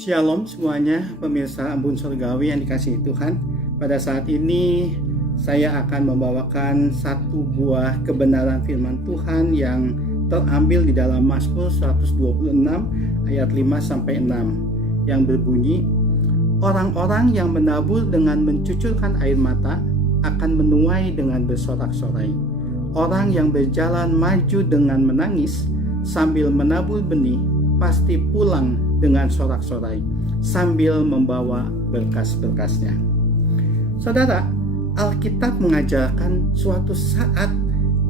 Shalom semuanya, pemirsa Embun Surgawi yang dikasihi Tuhan. Pada saat ini saya akan membawakan satu buah kebenaran firman Tuhan yang terambil di dalam Mazmur 126 ayat 5-6 yang berbunyi, orang-orang yang menabur dengan mencucurkan air mata akan menuai dengan bersorak-sorai. Orang yang berjalan maju dengan menangis sambil menabur benih pasti pulang dengan sorak-sorai sambil membawa berkas-berkasnya. Saudara, Alkitab mengajarkan suatu saat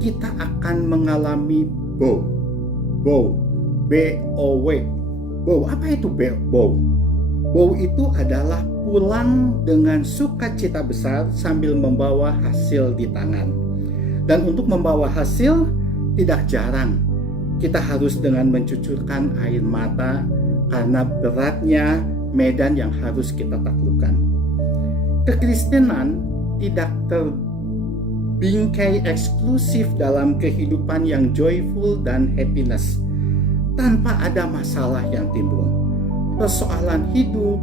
kita akan mengalami bow. B-O-W. Bow, apa itu bow? Bow itu adalah pulang dengan sukacita besar sambil membawa hasil di tangan. Dan untuk membawa hasil tidak jarang kita harus dengan mencucurkan air mata karena beratnya medan yang harus kita taklukkan. Kekristenan tidak terbingkai eksklusif dalam kehidupan yang joyful dan happiness tanpa ada masalah yang timbul. Persoalan hidup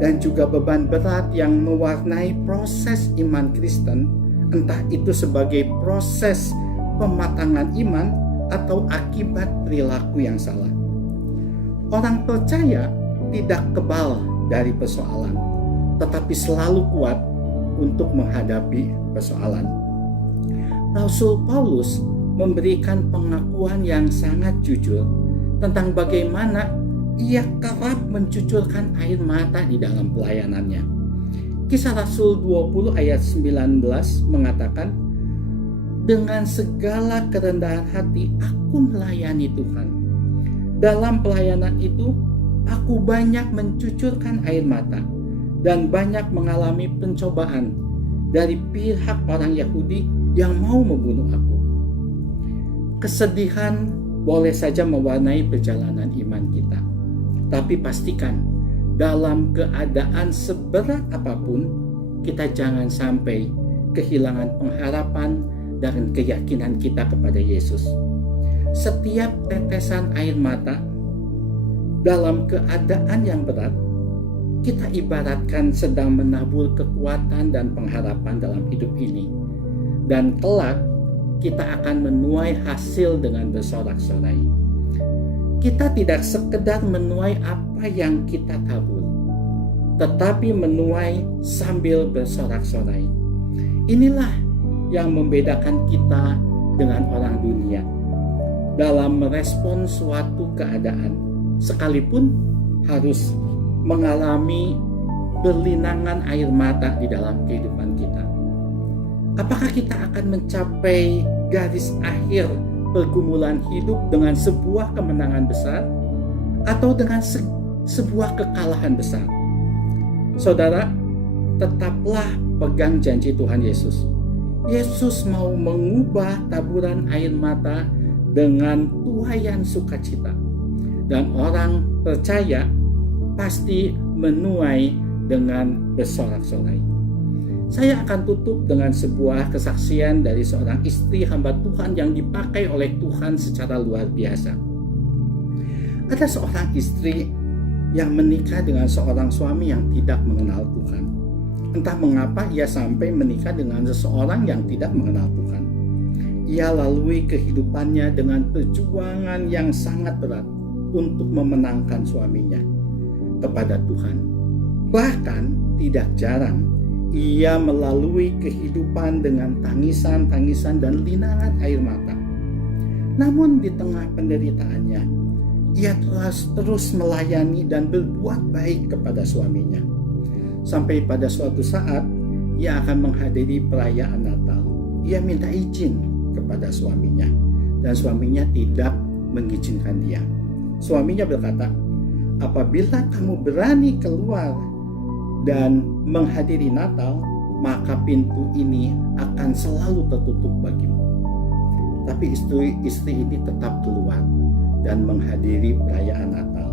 dan juga beban berat yang mewarnai proses iman Kristen, entah itu sebagai proses pematangan iman atau akibat perilaku yang salah. Orang percaya tidak kebal dari persoalan, tetapi selalu kuat untuk menghadapi persoalan. Rasul Paulus memberikan pengakuan yang sangat jujur tentang bagaimana ia kerap mencucurkan air mata di dalam pelayanannya. Kisah Rasul 20 ayat 19 mengatakan, dengan segala kerendahan hati aku melayani Tuhan. Dalam pelayanan itu aku banyak mencucurkan air mata dan banyak mengalami pencobaan dari pihak orang Yahudi yang mau membunuh aku. Kesedihan boleh saja mewarnai perjalanan iman kita, tapi pastikan dalam keadaan seberat apapun kita jangan sampai kehilangan pengharapan dan keyakinan kita kepada Yesus. Setiap tetesan air mata dalam keadaan yang berat, kita ibaratkan sedang menabur kekuatan dan pengharapan dalam hidup ini. Dan kelak kita akan menuai hasil dengan bersorak-sorai. Kita tidak sekedar menuai apa yang kita tabur, tetapi menuai sambil bersorak-sorai. Inilah yang membedakan kita dengan orang dunia dalam merespon suatu keadaan, sekalipun harus mengalami berlinangan air mata di dalam kehidupan kita. Apakah kita akan mencapai garis akhir pergumulan hidup dengan sebuah kemenangan besar atau dengan sebuah kekalahan besar? Saudara, tetaplah pegang janji Tuhan Yesus. Yesus mau mengubah taburan air mata dengan tuaian sukacita. Dan orang percaya pasti menuai dengan bersorak-sorai. Saya akan tutup dengan sebuah kesaksian dari seorang istri hamba Tuhan yang dipakai oleh Tuhan secara luar biasa. Ada seorang istri yang menikah dengan seorang suami yang tidak mengenal Tuhan. Entah mengapa ia sampai menikah dengan seseorang yang tidak mengenal Tuhan. Ia lalui kehidupannya dengan perjuangan yang sangat berat untuk memenangkan suaminya kepada Tuhan. Bahkan tidak jarang ia melalui kehidupan dengan tangisan-tangisan dan linangan air mata. Namun di tengah penderitaannya, ia terus melayani dan berbuat baik kepada suaminya. Sampai pada suatu saat, ia akan menghadiri perayaan Natal. Ia minta izin kepada suaminya, dan suaminya tidak mengizinkan dia. Suaminya berkata, apabila kamu berani keluar dan menghadiri Natal, maka pintu ini akan selalu tertutup bagimu. Tapi istri ini tetap keluar dan menghadiri perayaan Natal.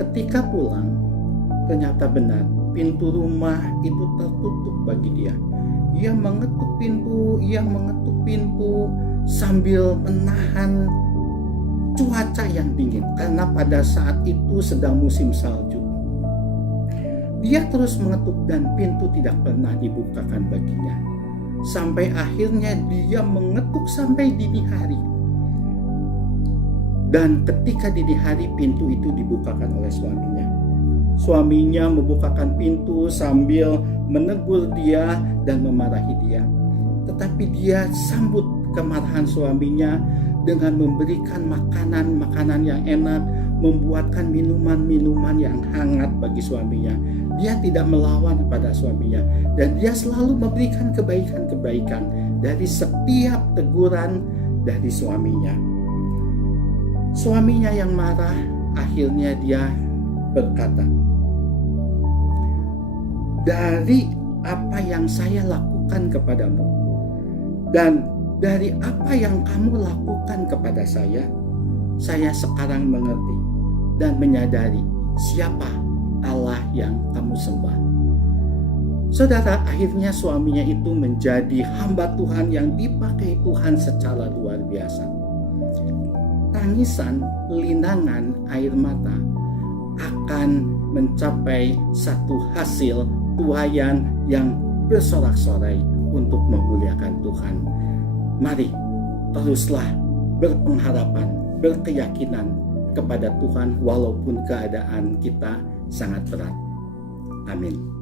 Ketika pulang, ternyata benar, pintu rumah itu tertutup bagi dia. Ia mengetuk pintu sambil menahan cuaca yang dingin, karena pada saat itu sedang musim salju. Dia terus mengetuk dan pintu tidak pernah dibukakan baginya. Sampai akhirnya dia mengetuk sampai dini hari. Dan ketika dini hari pintu itu dibukakan oleh suaminya. Suaminya membukakan pintu sambil menegur dia dan memarahi dia. Tetapi dia sambut kemarahan suaminya dengan memberikan makanan-makanan yang enak, membuatkan minuman-minuman yang hangat bagi suaminya. Dia tidak melawan pada suaminya, dan dia selalu memberikan kebaikan-kebaikan dari setiap teguran dari suaminya. Suaminya yang marah, akhirnya dia berkata, "Dari apa yang saya lakukan kepadamu dan dari apa yang kamu lakukan kepada saya sekarang mengerti dan menyadari siapa Allah yang kamu sembah." Saudara, akhirnya suaminya itu menjadi hamba Tuhan yang dipakai Tuhan secara luar biasa. Tangisan, linangan, air mata akan mencapai satu hasil tuaian yang bersorak-sorai untuk memuliakan Tuhan. Mari teruslah berpengharapan, berkeyakinan kepada Tuhan walaupun keadaan kita sangat berat. Amin.